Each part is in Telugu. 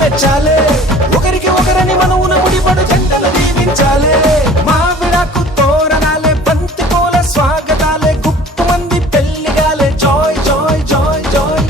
మెచ్చాలే ఒకరికి ఒకరని మనవున ముడిపడు జంటలు దీవించాలే మావిడాకు తోరణాలే బంతి పూల స్వాగతాలే గుప్పు మంది పెళ్లిగాలే జాయ్ జాయ్ జాయ్ జాయ్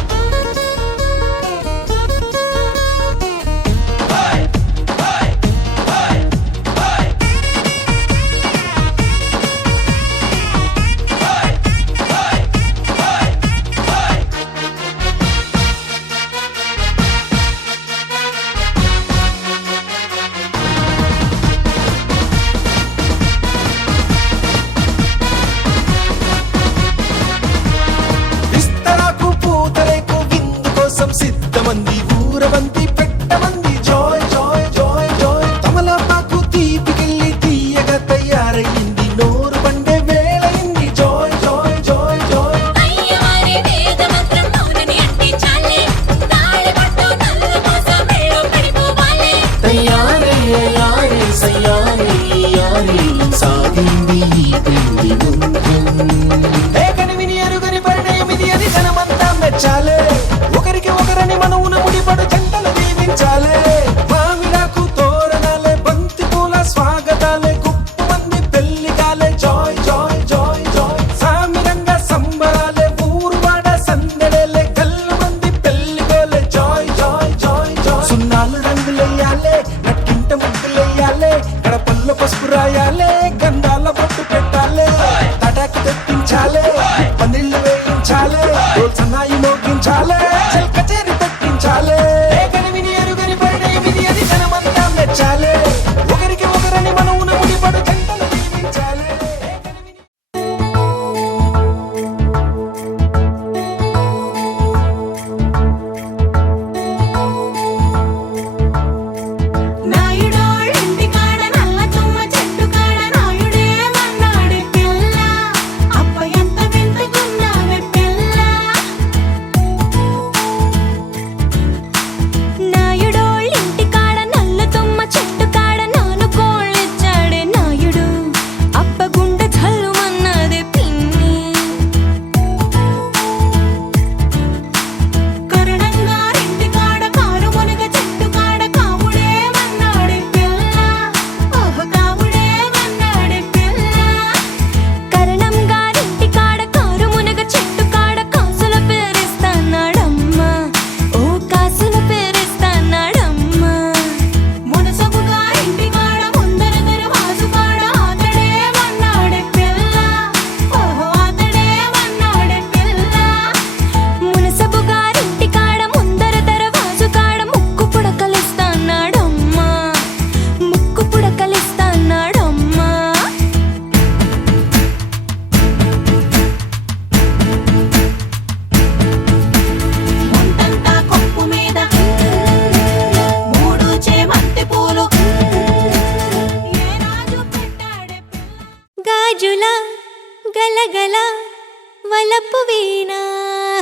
వలపు వీణా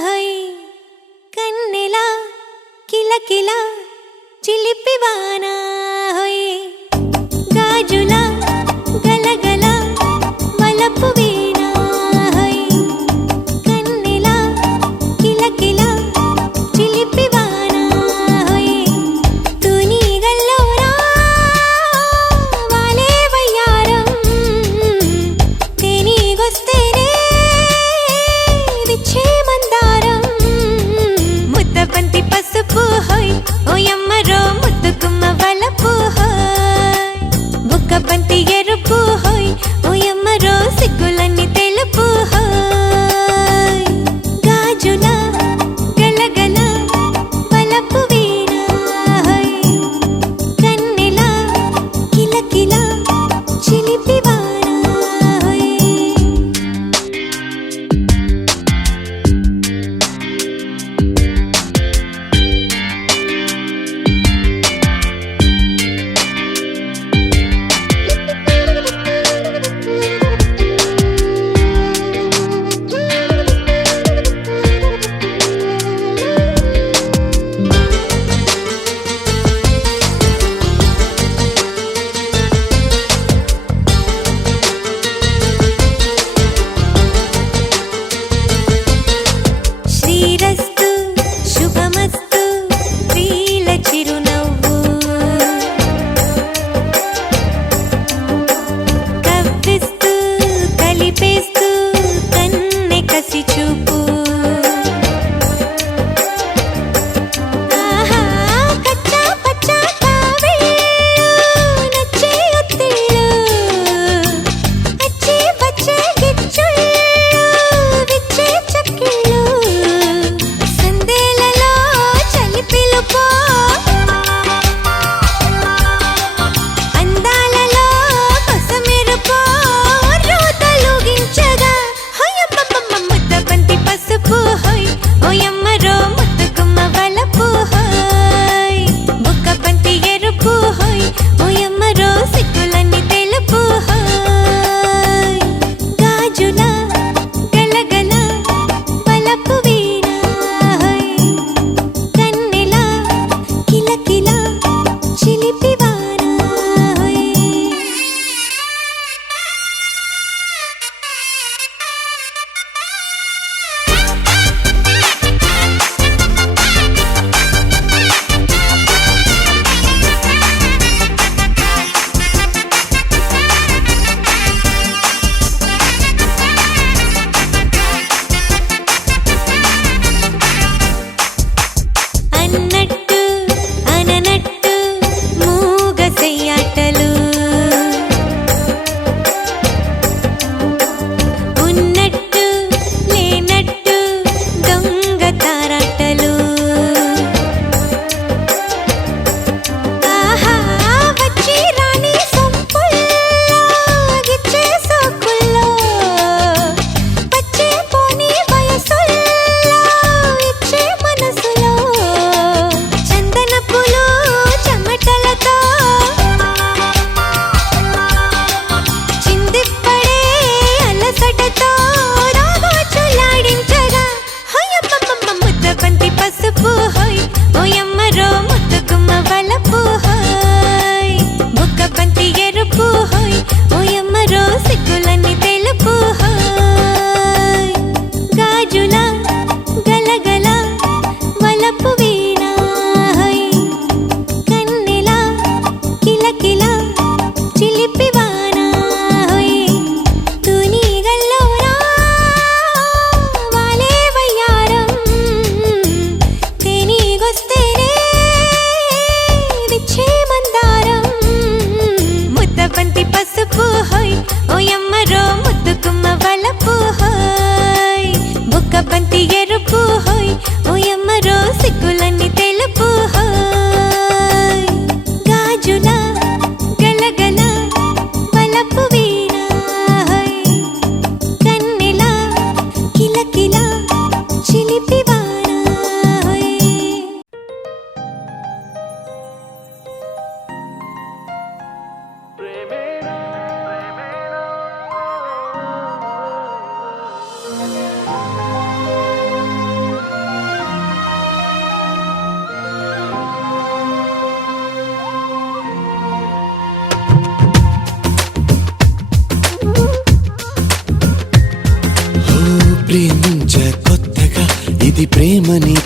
హై కన్నెలా కిలకిలా చిలిపివానా హై గాజులా గలగల వలపు వీణా హై కన్నెలా కిలకిలా చిలిపివానా హై తునిగల్లోరా వాలే వయ్యారం తేనీగొస్తేనే విచ్చే మందారం ముద్దబంతి పసుపు హోయ్ ఓయమ్మరో ముద్దుగుమ్మ వలపు హోయ్ బుగ్గబంతి ఎరుపు హోయ్ ఓయమ్మరో సిగ్గులన్నీ తెలుపు హోయ్ గాజుల గలగల వలపు వీణా హోయ్ కన్నెలా కిలకిల చిలిపివానా హోయ్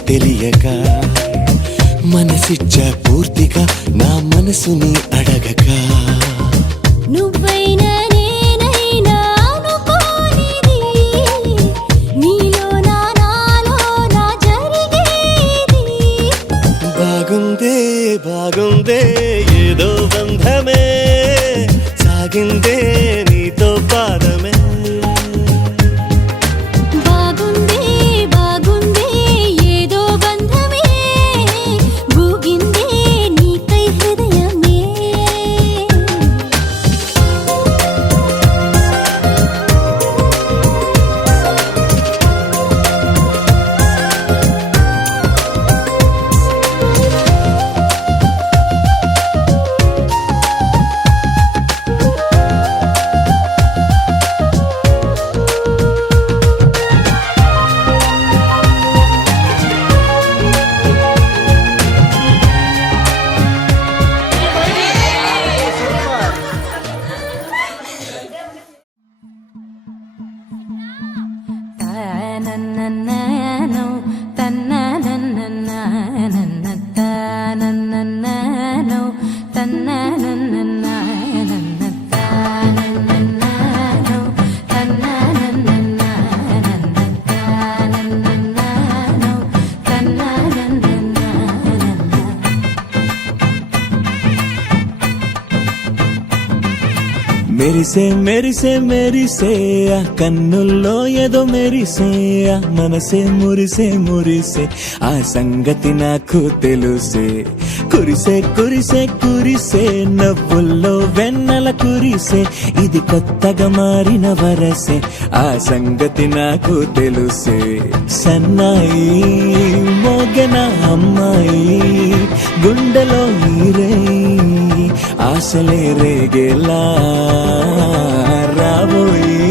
తెలియక మనసిచ్చా పూర్తిగా నా మనసుని అడగక నువ్వైనా నేనైనా అనుకోనిది నీలోనా నాలోనా జరిగేది బాగుందే బాగుందే ఏదో బంధమే సాగిందే నీతో పాదమే బాగుందే బాగుందే ఏదో బంధమే గూగిందే నీకై హృదయమే తనననననో తననననననననననో తనననననననననననో తనననననననననననో తననననననననననో మెరిసే మెరిసే మెరిసే ఆ కన్నుల్లో ఏదో మెరిసే ఆ మనసే మురిసే మురిసే ఆ సంగతి నాకు తెలుసే కురిసే కురిసే కురిసే నవ్వుల్లో వెన్నెల కురిసే ఇది కొత్తగా మారిన వరసే ఆ సంగతి నాకు తెలుసే సన్నాయి మోగెన అమ్మాయి గుండెలో ఈరే ఆశలే రేగేలా రాబోయి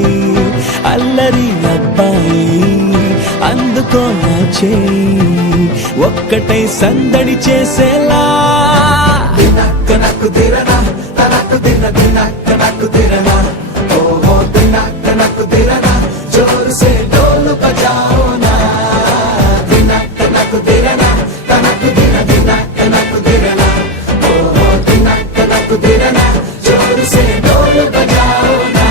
అల్లరి అబ్బాయి అందుకో నా చేయి ఒక్కటై సందడి చేసేలా దినక్క నాకు దిరనా తనకు దిన దినక్క నాకు దిరనా ఓహో దినక్క నాకు దిరనా జోరు సే డోలు బజాओ నా దినక్క నాకు దిరనా తనకు దిన దినక్క నాకు దిరనా ఓహో దినక్క నాకు దిరనా జోరు సే డోలు బజాओ నా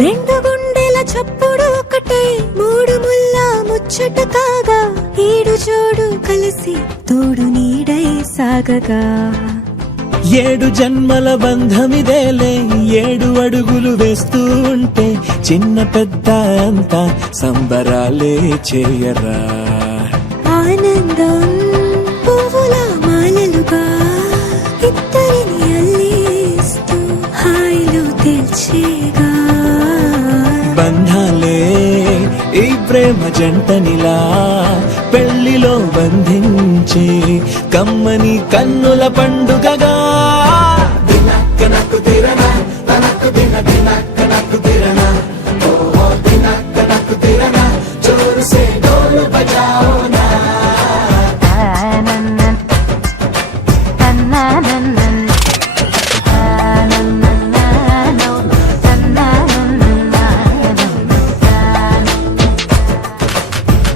రెండు గుండెల చప్పుడు ఒకటై మూడు ముల్ల ముచ్చట కాగా ఈడు జోడు కలిసి తోడు నీడై సాగగా ఏడు జన్మల బంధమిదేలే ఏడు అడుగులు వేస్తూ ఉంటే చిన్న పెద్ద అంతా సంబరాలే చేయరా ఆనందం పువ్వుల మాలలుగా ఇద్దరిని అల్లేస్తూ హాయిలో తెల్చేగా బంధాలే ఈ ప్రేమ జంటనిలా పెళ్లిలో బంధించే కమ్మని కన్నుల పండుగగా దినక్క నాకు దిరనా తనకు దిన దినక్క నాకు దిరనా ఓహో దినక్క నాకు దిరనా జోరు సే డోలు బజాओ నా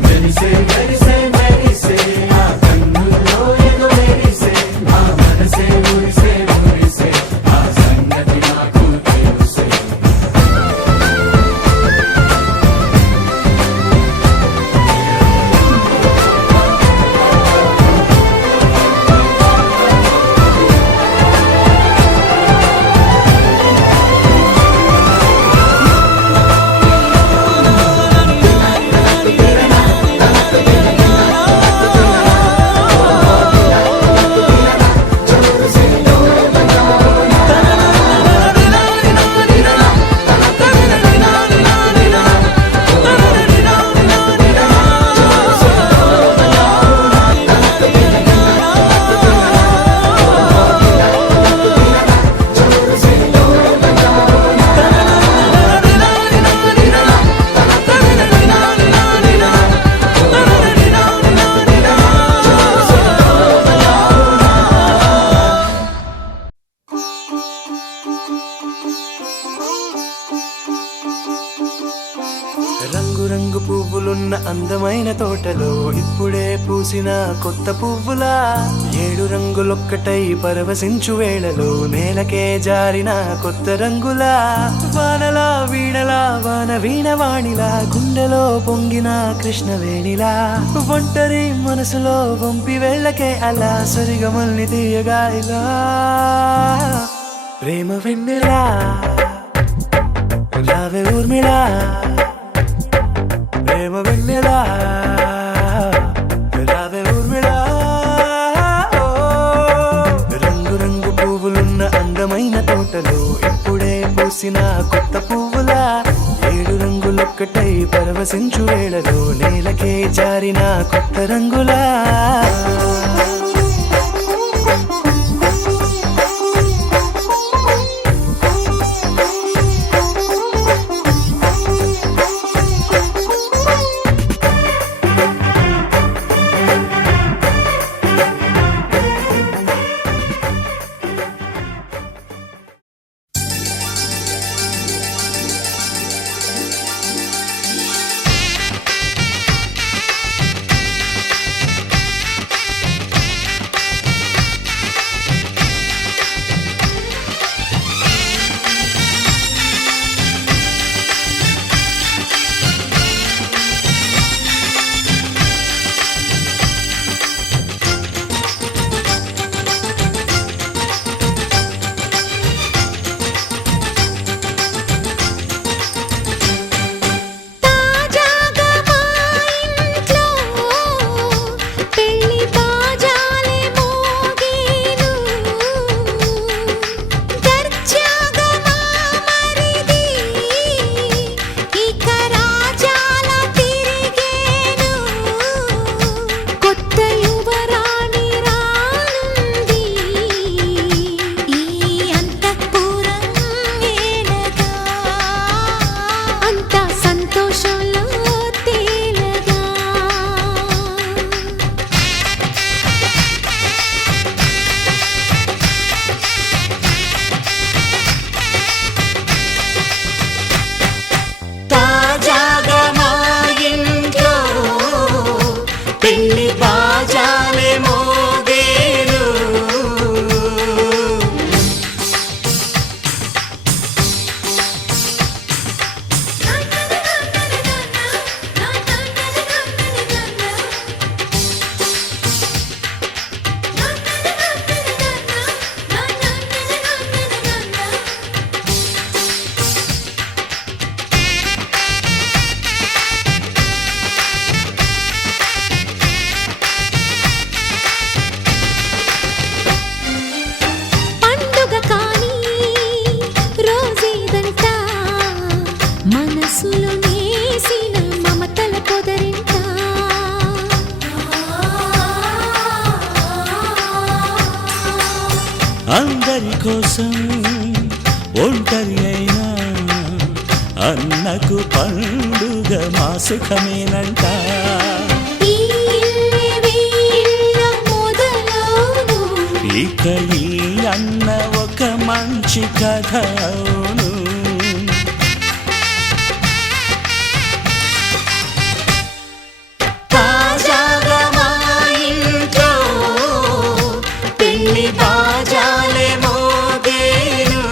మెరిసే మెరిసే మెరిసే ఆ కన్నుల్లో ఏదో మెరిసే ఆ మనసే మురిసే మురిసే రంగు పువ్వులున్న అందమైన తోటలో ఇప్పుడే పూసిన కొత్త పువ్వులా 7 రంగులొక్కటై పరవశించు వేళలో నేలకే జారిన కొత్త రంగులా వానలా వీణలా వాన వీణవాణిలా గుండెలో పొంగిన కృష్ణవేణిలా ఒంటరి మనసులో వంపి వెళ్ళకే అలా సరిగమల్ని తీయగా ఇలా ప్రేమ వెన్నెలా రావే ఊర్మిళా ప్రేమ వెన్నెలా రావే ఊర్మిళా రంగు రంగు పువ్వులున్న అందమైన తోటలో ఇప్పుడే పూసిన కొత్త పువ్వులా 7 రంగులొక్కటై పరవశించు వేళలో నేలకే జారిన కొత్త రంగులా అందరి కోసం ఒంటరి అయినా అన్నకు పండుగ మా సుఖమేనంట. ఇక ఈ అన్న ఒక మంచి కథ అవును. తాజాగా మా ఇంట్లో పెళ్లి బాజాలే మోగేను.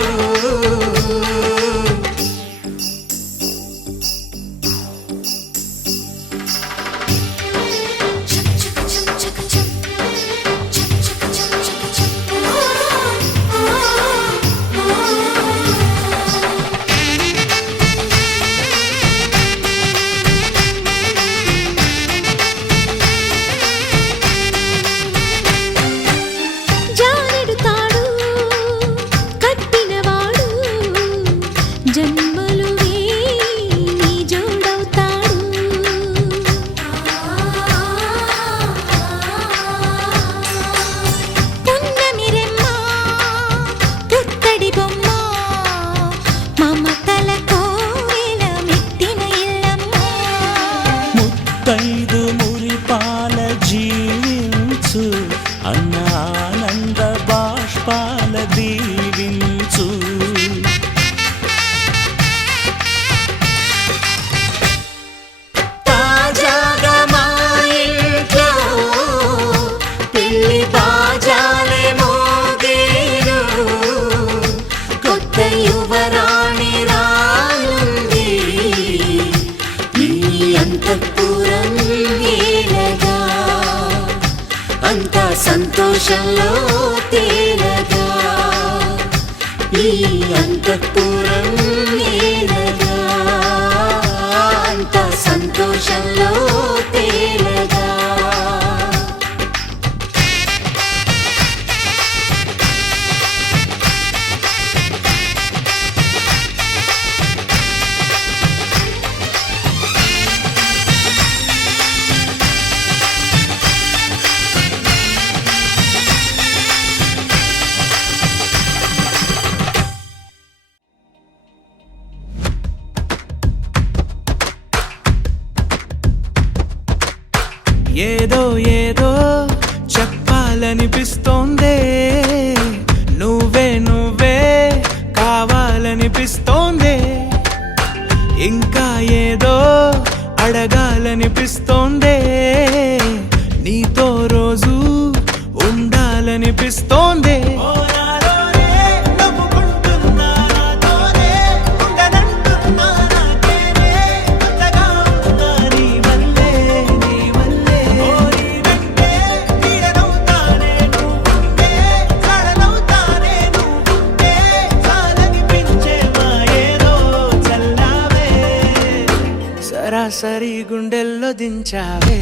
అంతఃపురం ఏలగా అంతా సంతోషంలో తేలగా ఈ అంతఃపురం ఏలగా అంతా సంతోషంలో తేలగా ఏదో ఏదో చెప్పాలనిపిస్తోందే నువ్వే నువ్వే కావాలనిపిస్తోందే ఇంకా ఏదో అడగాలనిపిస్తోందే నీతో రోజు ఉండాలనిపిస్తోందే సరాసరి గుండెల్లో దించావే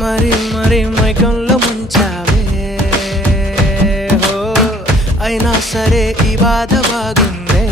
మరి మరి మైకంలో ముంచావే హో అయినా సరే ఈ బాధ బాగుందే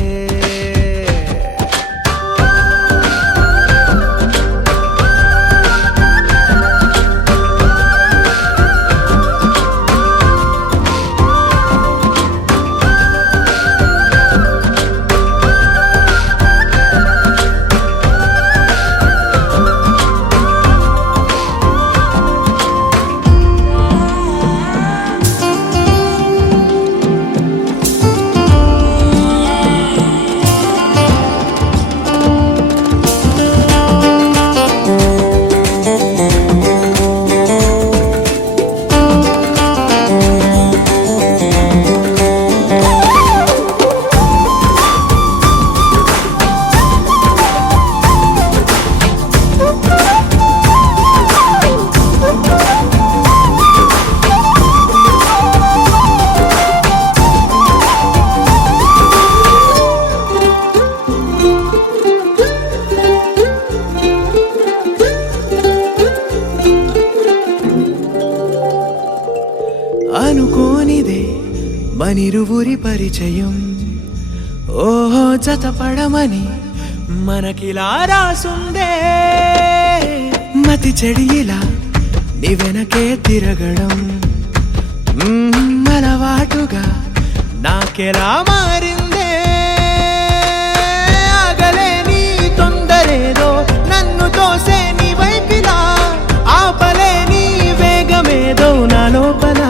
అనుకోనిదే మనిరువురి పరిచయం ఓహో జతపడమని మనకిలా రాసుందే మతి చెడిలా నీ వెనకే తిరగడం అలవాటుగా నాకెలా మారిందే ఆగలేని తొందరేదో నన్ను తోసే నీ వైపిలా ఆపలేని వేగమేదో నా లోపల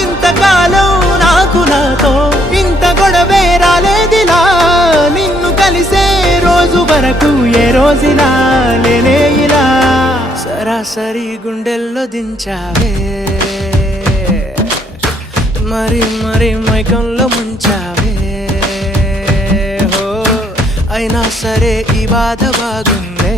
ఇంతకాలం నాకు నాతో ఇంత గొడవే రాలేదిలా నిన్ను కలిసే రోజు వరకు ఏ రోజులా లేనే ఇలా సరాసరి గుండెల్లో దించావే మరి మరి మైకంలో ముంచావే హో అయినా సరే ఈ బాధ బాగుందే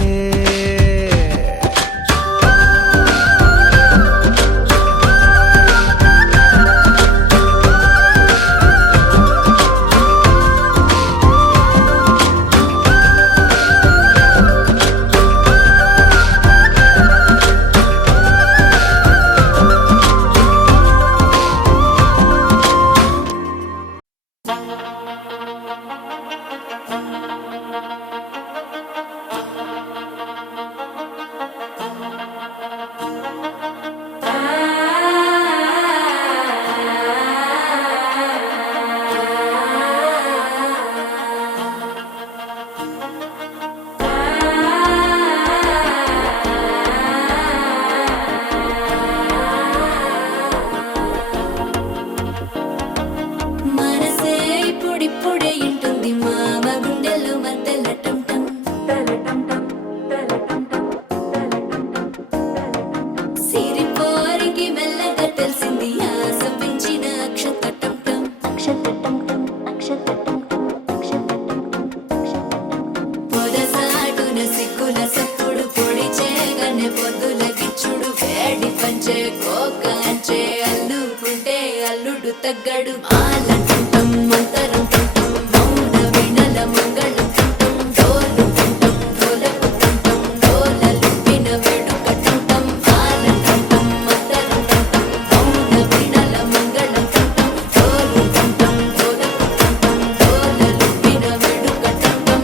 సిక్కుల సప్పుడు పొడి చేయగానే పొద్దుల గిచ్చుడు వేడి పంచే కోక అంచే అల్లుకుంటే అల్లుడు తగ్గడు మాలంటుంటం మంతరం టుంటం మౌన వినల మంగళం టుంటం డోలు టుంటం డోలకు టుంటం డోలలు విన వేడుక టుంటం మాలంటుంటం మంతరం టుంటం మౌన వినల మంగళం టుంటం డోలు టుంటం డోలకు టుంటం డోలలు విన వేడుక టుంటం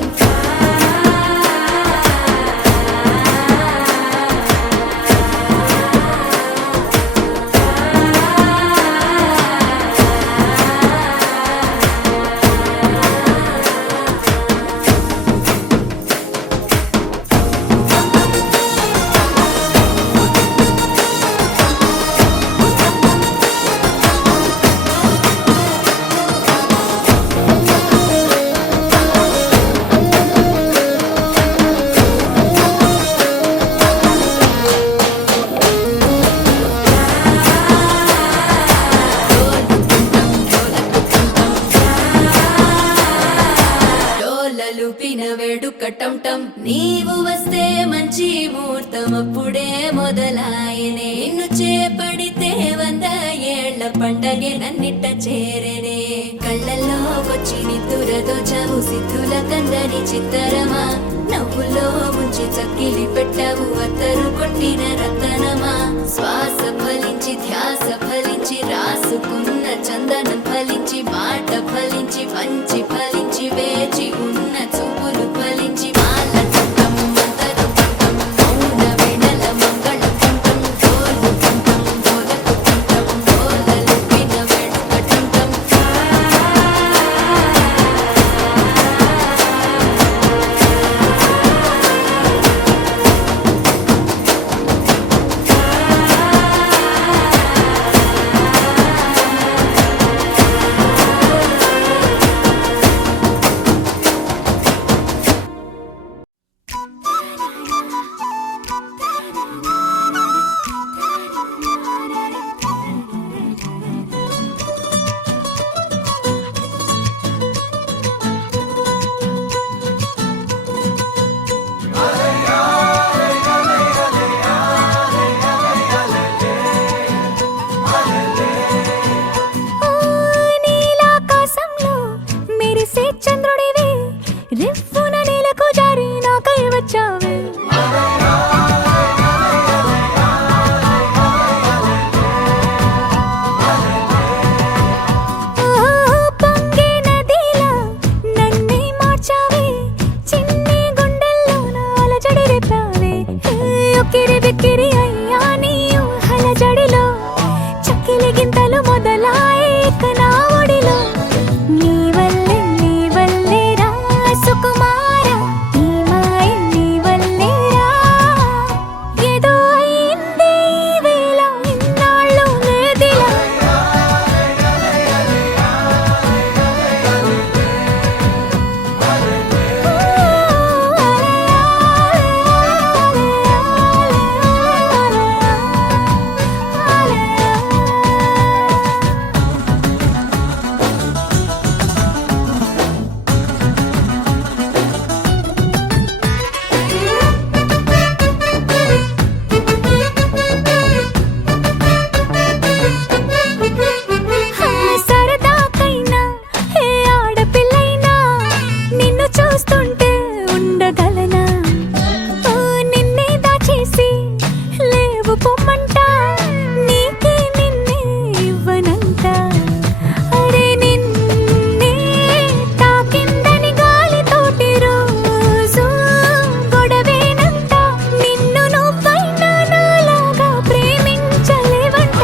డోలలుపిన వేడుక టంటం నీవు వస్తే మంచి ముహూర్తం అప్పుడే మొదలాయనే నిన్ను చేపడితే 100 ఏళ్ల పండగే నన్నిట్ట చేరనే కళ్ళల్లో వచ్చి నిద్దురదో చావు సిద్ధుల కందని చిత్తరమా నవ్వులో ముంచి చక్కిలి పెట్టావు అత్తరు కొట్టిన రతనమా శ్వాస ఫలించి ధ్యాస ఫలించి రాసుకున్న చందనం ఫలించి మాట ఫలించి పంచి ఫలించి వేచి ఉన్న చూపులు ఫలించి మాల టుంటం మంతరం టుంటం మౌన వినల మంగళం టుంటం డోలు టుంటం డోలకు టుంటం డోలలు విన వేడుక టుంటం నీలాకాశంలో మెరిసే చంద్రుడివి రివ్వున నేలకు జారి నాకై వచ్చావే పొంగే నదిలా నన్నే మార్చావే చిన్ని గుండెల్లో అలజడి రేపావే ఉక్కిరి బిక్కిరి అయ్యా నీ ఊహల జడిలో చక్కిలి గింతలు మొదలాయే ఇక నా ఒడిలో నీ వల్లే రా సుకుమార ఈ మాయ నీ వల్లే రా ఏదో అయిందే ఈ వేళ ఇన్నాళ్ళు లేదిలా సరదాకైనా ఏ ఆడపిల్లైనా నిన్ను చూస్తుంటే ఉండగలనా నిన్నే దాచేసి లేవు పొమ్మంట నీకే నిన్నే ఇవ్వనంట అరే నిన్నే తాకిందని గాలితోటి రోజు గొడవేనంట నిన్ను నువ్వైనా నాలాగా ప్రేమించలేవంట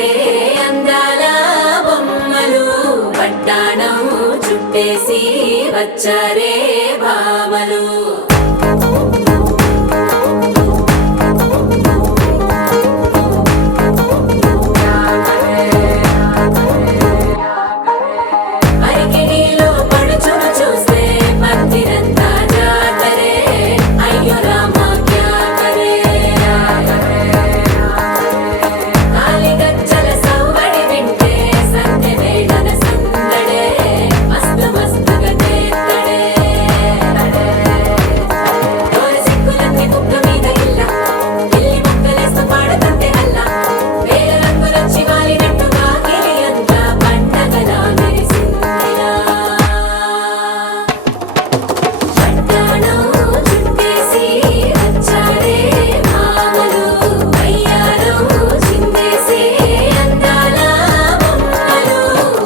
చూస్తే అందాల బొమ్మలు పట్టాణం చుట్టేసి వచ్చారే భామలు అరికిణీలో పడుచును చూస్తే మందిరంతా జాతరే అయ్యో రామా క్యా కరే కాలిగజ్జల సవ్వడి వింటే సంధ్య వేళన సందడే మస్తు మస్తుగా చేత్తడే తోరి సిక్కులన్నీ కుక్క మీద ఇల్ల పిల్లి మొక్కలేస్తూ పాడుతుంటే అల్లా వేల రంగులొచ్చి వాలినట్టుగా గిలి అంతా పండగలా మెరిసిందిలా పట్టాణం చుట్టేసి వచ్చారే భామలు అయ్యారం చిందేసే అందాల బొమ్మలు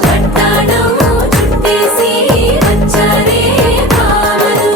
పట్టాణం చుట్టేసి వచ్చారే భామలు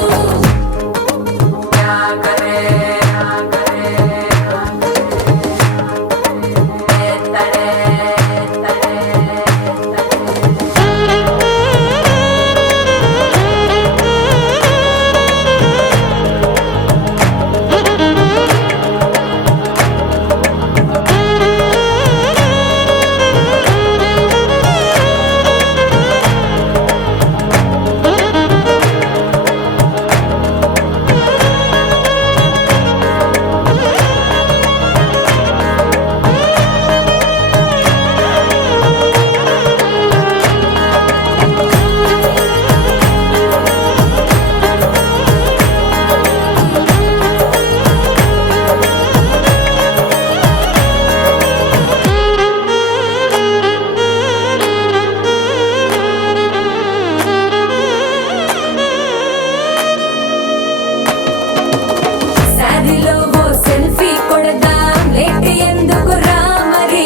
శారీలో ఓ సెల్ఫీ కొడదాం లేట్ ఎందుకు రా మరి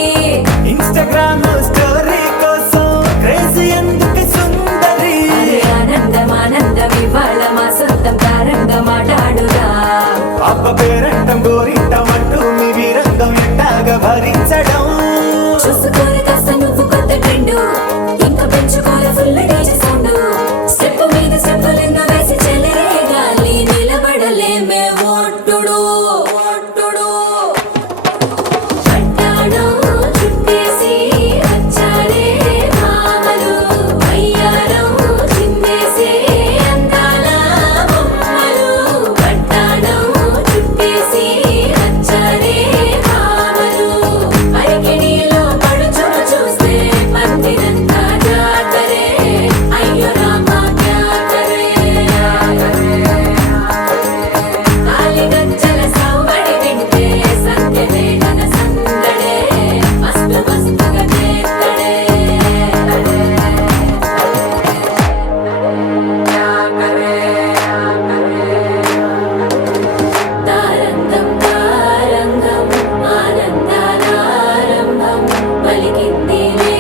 ఇన్స్టాగ్రామ్ స్టోరీ కోసం క్రేజీ ఎందుకు సుందరి అరే ఆనందం ఆనందం ఇవాళ మా సొంతం తారంగా మాట్లాడురా అబ్బ పేరంటం గోరింటం అంటూ మీ వీరంగం ఎట్టాగా భరించడం చూసుకోని కాస్త నువ్వు కొత్త ట్రెండ్ ఇంకా పెంచుకోలే ఫుల్ డీజే సౌండ్ స్టెప్ మీద స్టెప్పులెన్నో వేసి చెలే గాలి నిలబడలేమే ఒట్టుడు ఒట్టుడు పట్టాణం చుట్టేసి వచ్చారే భామలు అయ్యారం చిందేసే అందాల బొమ్మలు పట్టాణం చుట్టేసి వచ్చారే భామలు అరికిణీలో పడుచును చూస్తే మందిరంతా జాతరే అయ్యో రామా క్యా కరే కాలిగజ్జల సవ్వడి వింటే సంధ్య వేళన సందడే మస్తు మస్తుగా చేత్తడే తారంగం తారంగం ఆనందానారంభం పలికిందిలే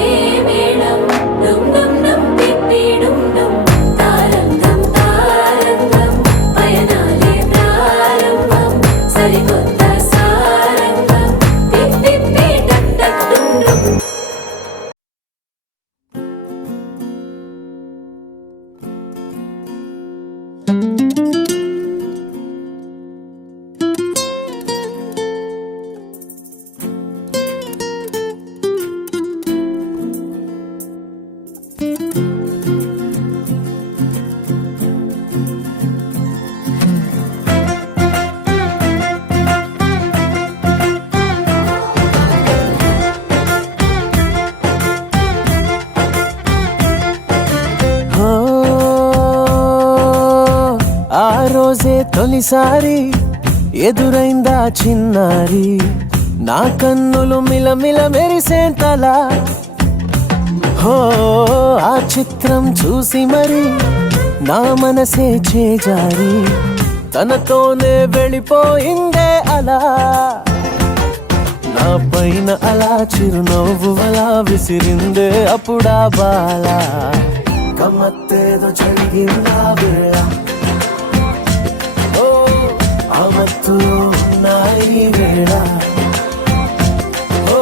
మేళం డుమ్ డుమ్ డుమ్ పిప్పి డుమ్ డుమ్ తారంగం తారంగం పయనాలే ప్రారంభం సరికొత్త సారంగం పిప్పి టక్ టక్ డుమ్ డుమ్ ఆ రోజే తొలిసారి ఎదురైందా చిన్నారి నా కన్నులు మిలమిల మెరిసేంతలా హో ఆ చిత్రం చూసి మరి నా మనసే చేజారి తనతోనే వెళ్ళిపోయిందే అలా నా పైన అలా చిరునవ్వు అలా విసిరిందే అప్పుడా బాల గమ్మత్తేదో జరిగిందా వేళ ఓ ఆ మత్తులో నా ఈ వేళ ఓ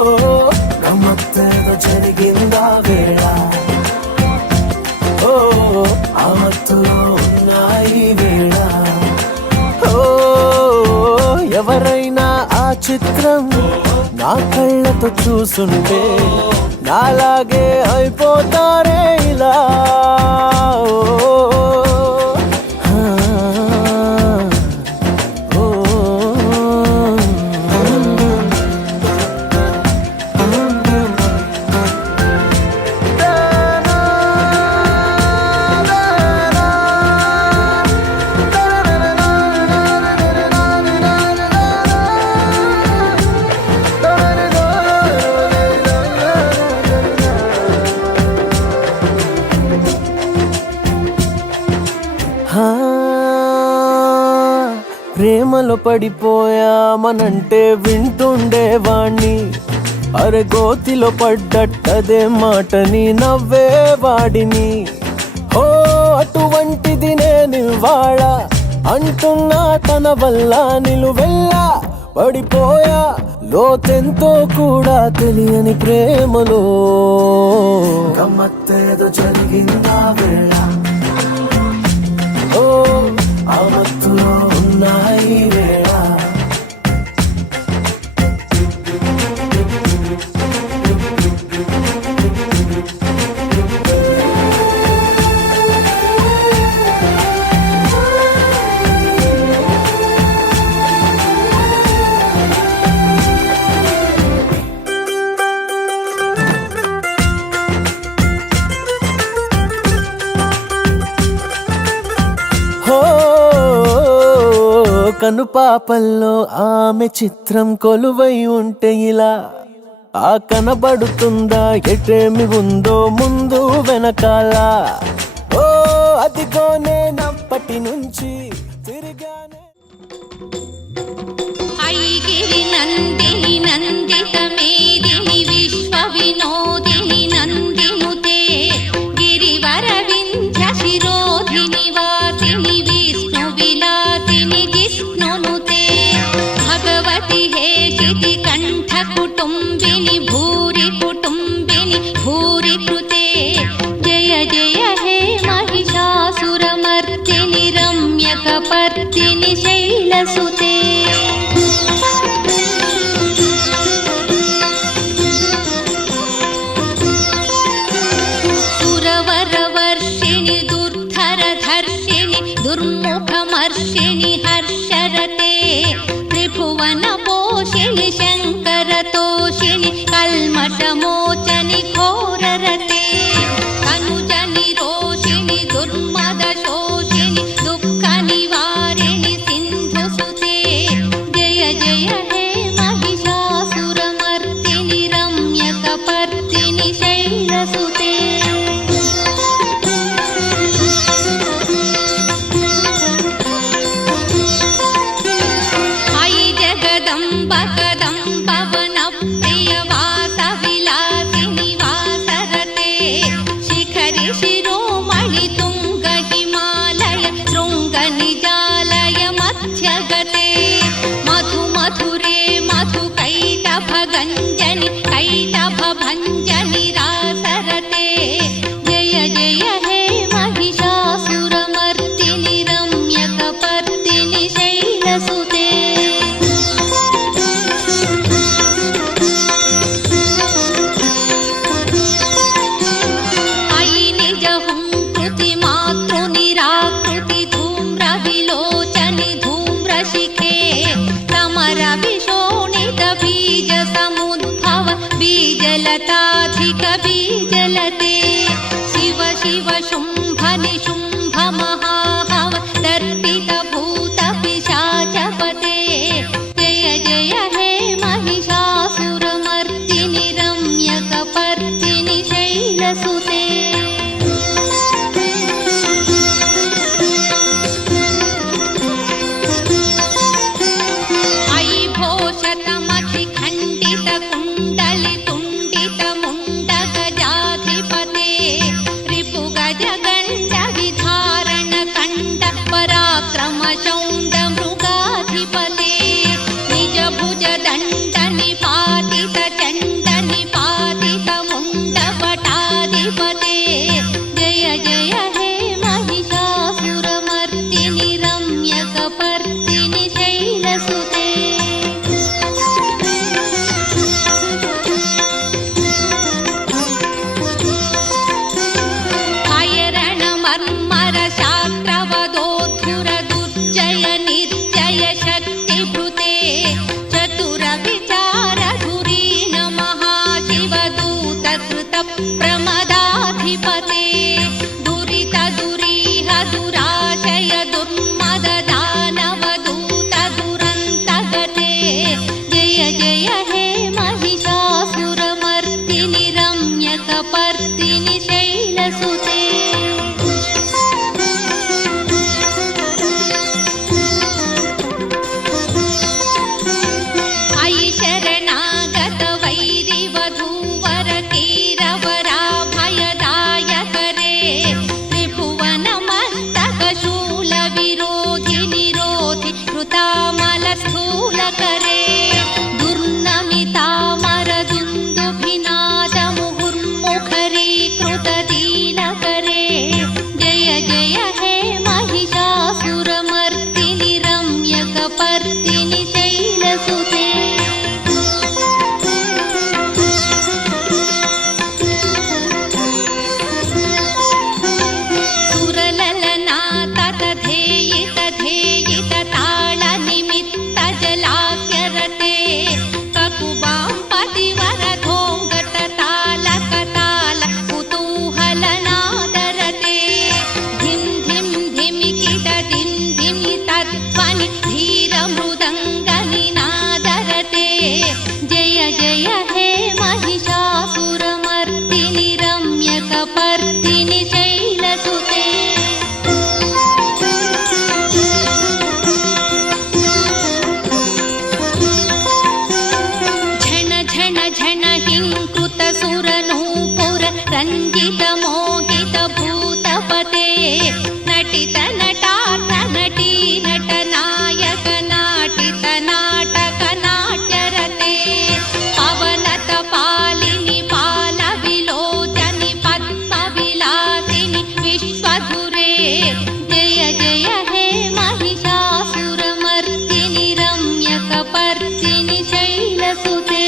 గమ్మత్తు చూసుంటే నాలాగే అయిపోతారే ఇలా ప్రేమలో పడిపోయామనంటే వింటుండేవాణ్ణి అరే గోతిలో పడ్డట్టదే మాటని నవ్వేవాడిని ఓ అటువంటిది నేను ఇవాళ అంటున్నా తన వల్ల నిలువెల్లా పడిపోయా లోతెంతో కూడా తెలియని ప్రేమలో గమ్మత్తేదో జరిగిందా వేళ ఓ ఆ మత్తులో ఉన్నాయి వేళ కనుపాపల్లో ఆమె చిత్రం కొలువై ఉంటే ఇలా ఆ కనబడుతుందా ఎటేమి ఉందో ముందు వెనకాల ఓ అదిగో నేనప్పటి నుంచి తిరిగానే ఐగిరి నందిని నందిత మేదిని విశ్వ వినోదిని నందినుతే గిరివర వింధ్య శిరోధిని వాసిని విష్ణు విలాసిని జిష్ణునుతే భగవతి హేషితి కంఠ కుటుంబిని భూరి కుటుంబిని భూరి కృతే జయ జయ హే महिषासुरमर्दिनि रम्यकपर्दिनि शैलसुते सुरवरवर्षिणि दुर्धरधर्षिणि दुर्मुखमर्षिणि हर्षरते त्रिभुवनपोषिणि शङ्करतोषिणि कल्मषमोचनि घोररते तनुजनि रोषिणि दुर्मदशोषिणि दुःखनिवारिणि सिन्धुसुते जय जय हे महिषासुरमर्दिनि रम्यकपर्दिनि शैलसुते अयि जगदम्ब कदम्बवनप्रिय वासविलासिनि वासरते शिखरि शिरोमणि तुङ्ग हिमालय शृङ्गनिजालय मध्यगते मधु मधुरे मधु कैटभगञ्जनि कैटभभञ्जनि रासरते जय जय हे महिषासुरमर्दिनि रम्यकपर्दिनि शैलसुते अयि निज हुङ्कृति मातृनिराकृति धूम्रविलोचनि धूम्रशिखे समरविशोणित बीजसमुद्भव बीजलताधिक बीजलते शिव शिव शुम्भ निशुम्भ महाहव दर्पित भूत पिशाचपते जय जय हे महिषासुरमर्दिनि रम्यकपर्दिनि शैलसुते अयि भोषतमखिखण्डित कुण्डलि तुण्डित मुण्डगजाधिपते रिपुगजग రమ్యకపర్దిని శైలసుతే అయి శరణాగత వైరి వధూవర కీరవరాభయదాయకరే త్రిభువన మస్తక శూల విరోధి నిరోధి కృతామల స్థూలకరే దుర్నమితామరదుందుభినాద ముహుర్ముఖరీకృత దీనకరే జయ జయ హే మహిషాసురమర్దిని రమ్యకపర్దిని శైలసుతే సురలలనా తథేయిత ధేయిత తాళ నిమిత్త జలాక్యరతే కకుబాం పతివరధోంగత తాళక తాళ కుతూహల నాదరతే ధిం ధిం ధిమికిట ధిం ధిమి తత్వని ధీర మృదంగని నాదరతే జయ జయ హే మహిషాసురమర్దిని రమ్యకపర్దిని శైలసుతే ఝణ ఝణ ఝణ హింకృత సురనూపుర రంజిత మోహిత భూతపతే నటిత నటార్థ నటీ నట నాయక నాటిత నాటక నాట్యరతే పవనత పాలిని పాల విలోచని పద్మ విలాసిని విశ్వధురే జయ జయ హే మహిషాసురమర్దిని రమ్యకపర్దిని శైలసుతే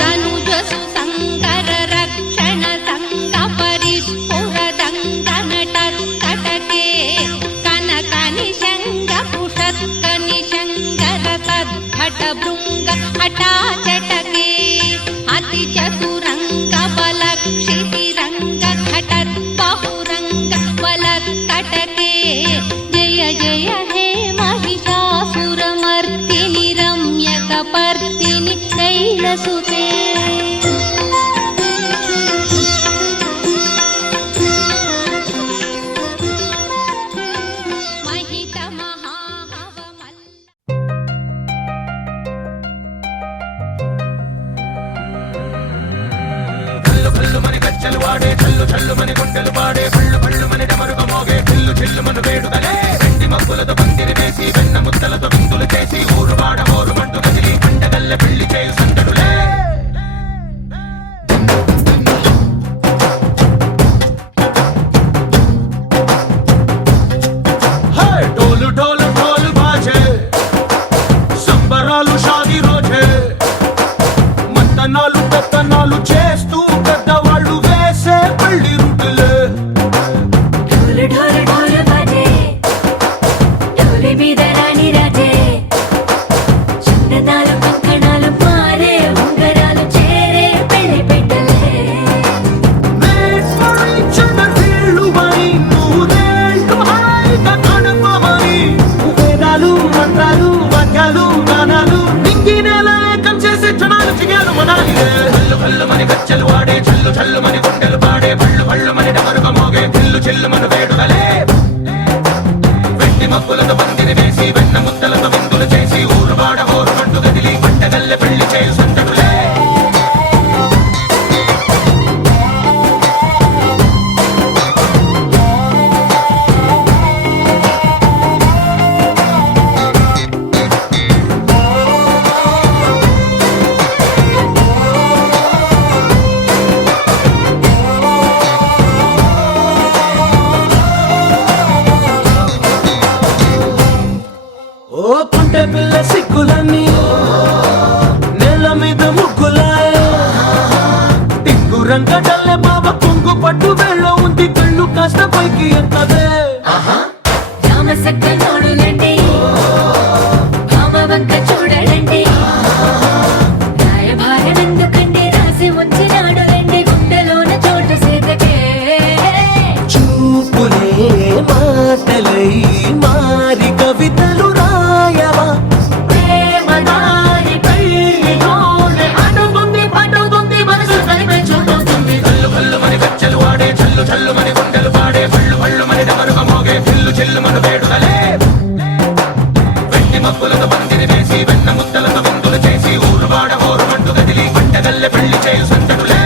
తనుజసు సంగర రక్షణ సంగ పరిస్ఫుర దంగన టత్కటకే కనక నిశంగ పుషత్క నిశంగర తద్భట భృంగ హఠాచటకే అతి చతురంగ బలక్షితి రంగ ఘటత్ బహురంగ బలత్కటకే జయ జయ హే మహిషాసురమర్దిని రమ్యకపర్దిని శైలసుతే మహిత మహాహవమల్ల కల్లు కల్లు మని గజ్జలు వాడే చల్లు చల్లు మని గుండెలు పాడే పళ్ళు పళ్ళు మని డమరుగ మోగే పిల్లు చిల్లు మన వేడుదలే వెండి మబ్బులతో పందిరి వేసి వెన్న ముద్దలతో విందులు చేసి ఊరు వాడ ఊరు మంటు కదిలి పండగల్ల పెళ్లి చేయు సందడులే డోలు డోలు డోలు బాజే సంబరాలు షాదీ రోజే మంతనాలు పెత్తనాలు చేస్తూ పెద్దవాళ్ళు వేసే పెళ్లి రుటులే ढोल ढोल ढोल बाजे ढोली మీద రాణి రాజే చిన్నదాలు కంకణాలు మారే ఉంగరాలు చేరే పెళ్లి పెట్టలే Made for each other వీళ్ళు మరి నూరేళ్ళు హాయిగా గడపమని వేదాలు మంత్రాలు వాక్యాలు గానాలు నింగి నేల ఏకం చేసి క్షణాలు చిగాలు మనాలి కల్లు కల్లు మని గజ్జలు వాడే చల్లు చల్లు మని గుండెలు పాడే పళ్ళు పళ్ళు మని డమరుగ మోగే పిల్లు చిల్లు మన వేడుదలే వెండి మబ్బులతో పందిరి వేసి వెన్న ముద్దలతో విందులు చేసి ఊరు వాడ ఊరు మంటు గదిలి పంటగల్లె పెళ్లి చేయు సందడులే ఓ పుంటె పిల్ల సిక్కులన్నీ నేల మీద ముగ్గులాయ టింగు రంగడల్లె బాబ కొంగు పట్టు వెళ్ళ ఉంది కళ్ళు కాస్త పైకి ఎత్తదే రామసక్క నోడులండి భామ వంక చూడడండి రాయభారం ఎందుకండి రాసి ఉంచినాడు రండి గుండెలోన చోటు సేదకే చూపులే మాటలై మారి కవితలు రాయ మబ్బులతో పందిరి వేసి వెన్న ముద్దలతో విందులు చేసి ఊరువాడ హోరుమంటూ కదిలి పంటగల్లె పెళ్లి చేయు సందడులే.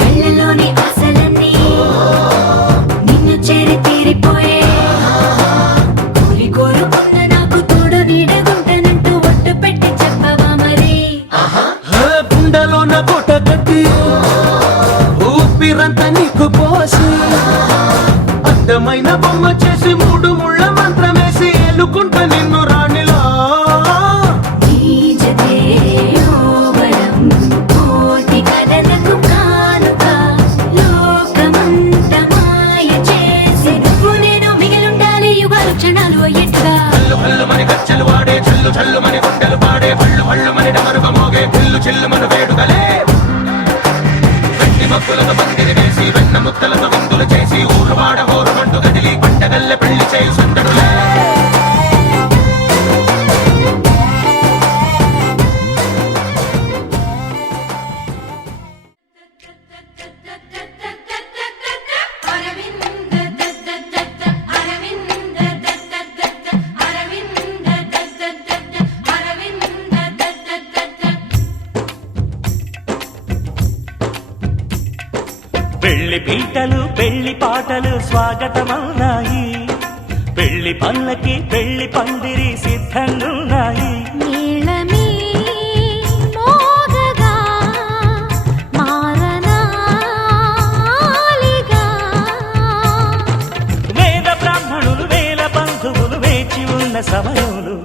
కళ్ళలోని ఆశలన్నీ నిన్ను చేరి తీరిపోయే కోరి కోరుకున్న నాకు తోడు నీడగుంటనంటూ ఒట్టు పెట్టి చెప్పవా మరి గుండెలోన కోట కట్టి ఊపిరంతా నీకు పోసి అడ్డమైన బొమ్మ చేసి మూడు ముళ్ళ మంత్రమేసి ఎలుకుంటా నిన్ను రాణిలా. నీ జతే ఓవరం కోటి కథలకు కానుక లోకమంత మాయ చేసి నువ్వు నేను మిగిలుండాలి యుగాలు క్షణాలు అయ్యేట్టుగా హల్లు హల్లు మని గజ్జలు వాడే చల్లు చల్లు మని గుండెలు పాడే హల్లు హల్లు మని డమరుగ మోగే పిల్లు చిల్లు మన వేడుకలే. వెండి మబ్బులతో పందిరి వేసి వెన్న ముద్దలతో విందులు చేసి ఊరువాడ హోరుమంటూ కదిలి పంటగల్లె పెళ్లి చేయు సందడులే. పెళ్లి పీటలు పెళ్లి పాటలు స్వాగతమవునాయి, పెళ్లి పల్లకి పెళ్లి పందిరి సిద్ధంగున్నాయి. నీళమీ మోగగా మారనాలిగా వేద బ్రాహ్మణులు వేల బంధువులు వేచి ఉన్న సమయంలో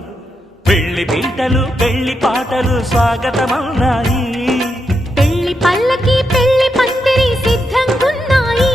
పెళ్లి పీటలు పెళ్లి పాటలు స్వాగతమవునాయి. పెళ్లి పల్లకి పెళ్లి పందిరి సిద్ధంగున్నాయి.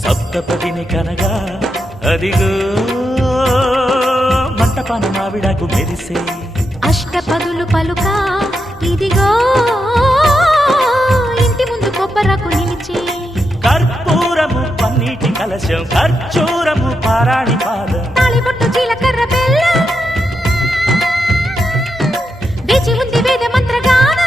సప్తపదిని కనగా అదిగో మంటపాన మావిడకు మెరిసే అష్టపదులు పలుక ఇదిగో ఇంటి ముందు కొబ్బరకు నిలిచి కర్పూరము పన్నీటి కలశం ఖర్చూరము పారాణి పాదం తాళిబొట్టు జీలకర్ర బెల్లం వేచి ఉంది వేద మంత్రగానం.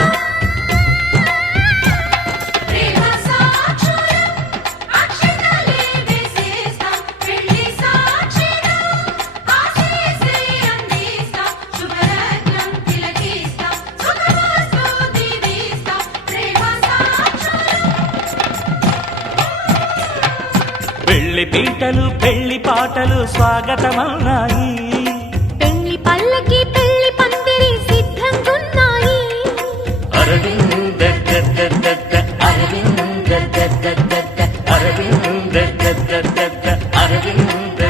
పెళ్లి పీటలు పెళ్లి పాటలు స్వాగతమవునాయి. పెళ్లి పల్లకి పెళ్లి పందిరి సిద్ధంగున్నాయి. అరవింద అరవింద అరవింద అరవింద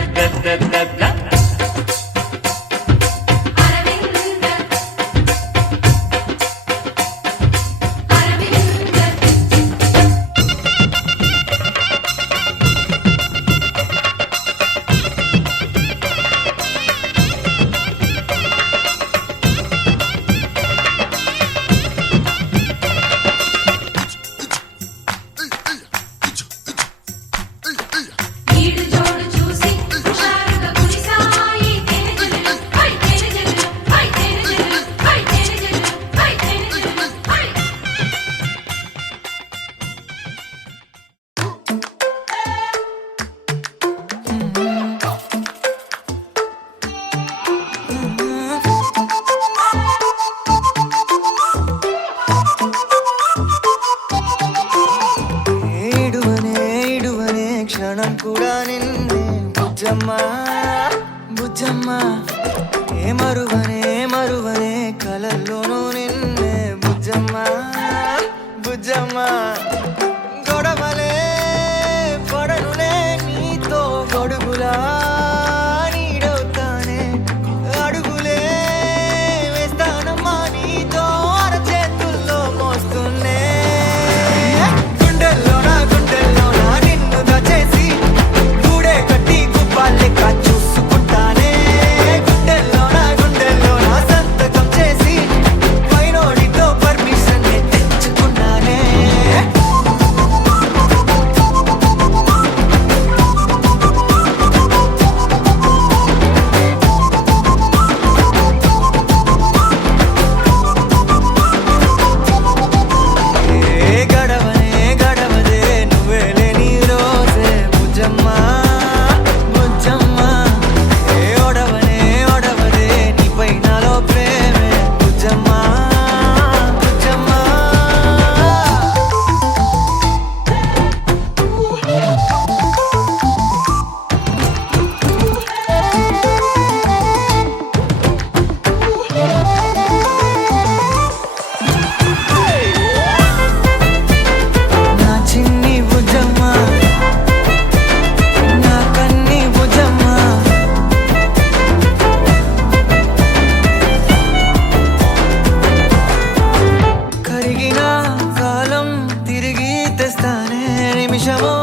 క్షణం కూడా నిన్నే బుజ్జమ్మ బుజ్జమ్మ ఏ మరువనే కలల్లోనూ నిన్నే బుజ్జమ్మ బుజ్జమ్మ గొడవలే పడనులే నీతో గొడుగులా నీడవుతానే అడుగులే వేస్తానమ్మా నీతో అరచేతుల్లో మోస్తున్నే గుండెల్లోనా నిన్ను దచేసి గూడే కట్టి గుప్పాలెక్క చూసుకుంటానే గుండెల్లోనా సంతకం చేసి పైనోడితో పర్మిషన్ తెచ్చుకున్నానే ఏ గడవదే నువ్వే లేని రోజే బుజ్జమ్మ బుజ్జమ్మ ఏ ఒడవదే నీపై నాలో ప్రేమే బుజ్జమ్మ బుజ్జమ్మ నా చిన్ని బుజ్జమ్మ నా కన్ని బుజ్జమ్మ కరిగిన కాలం తిరిగి తెస్తానే నిమిషమో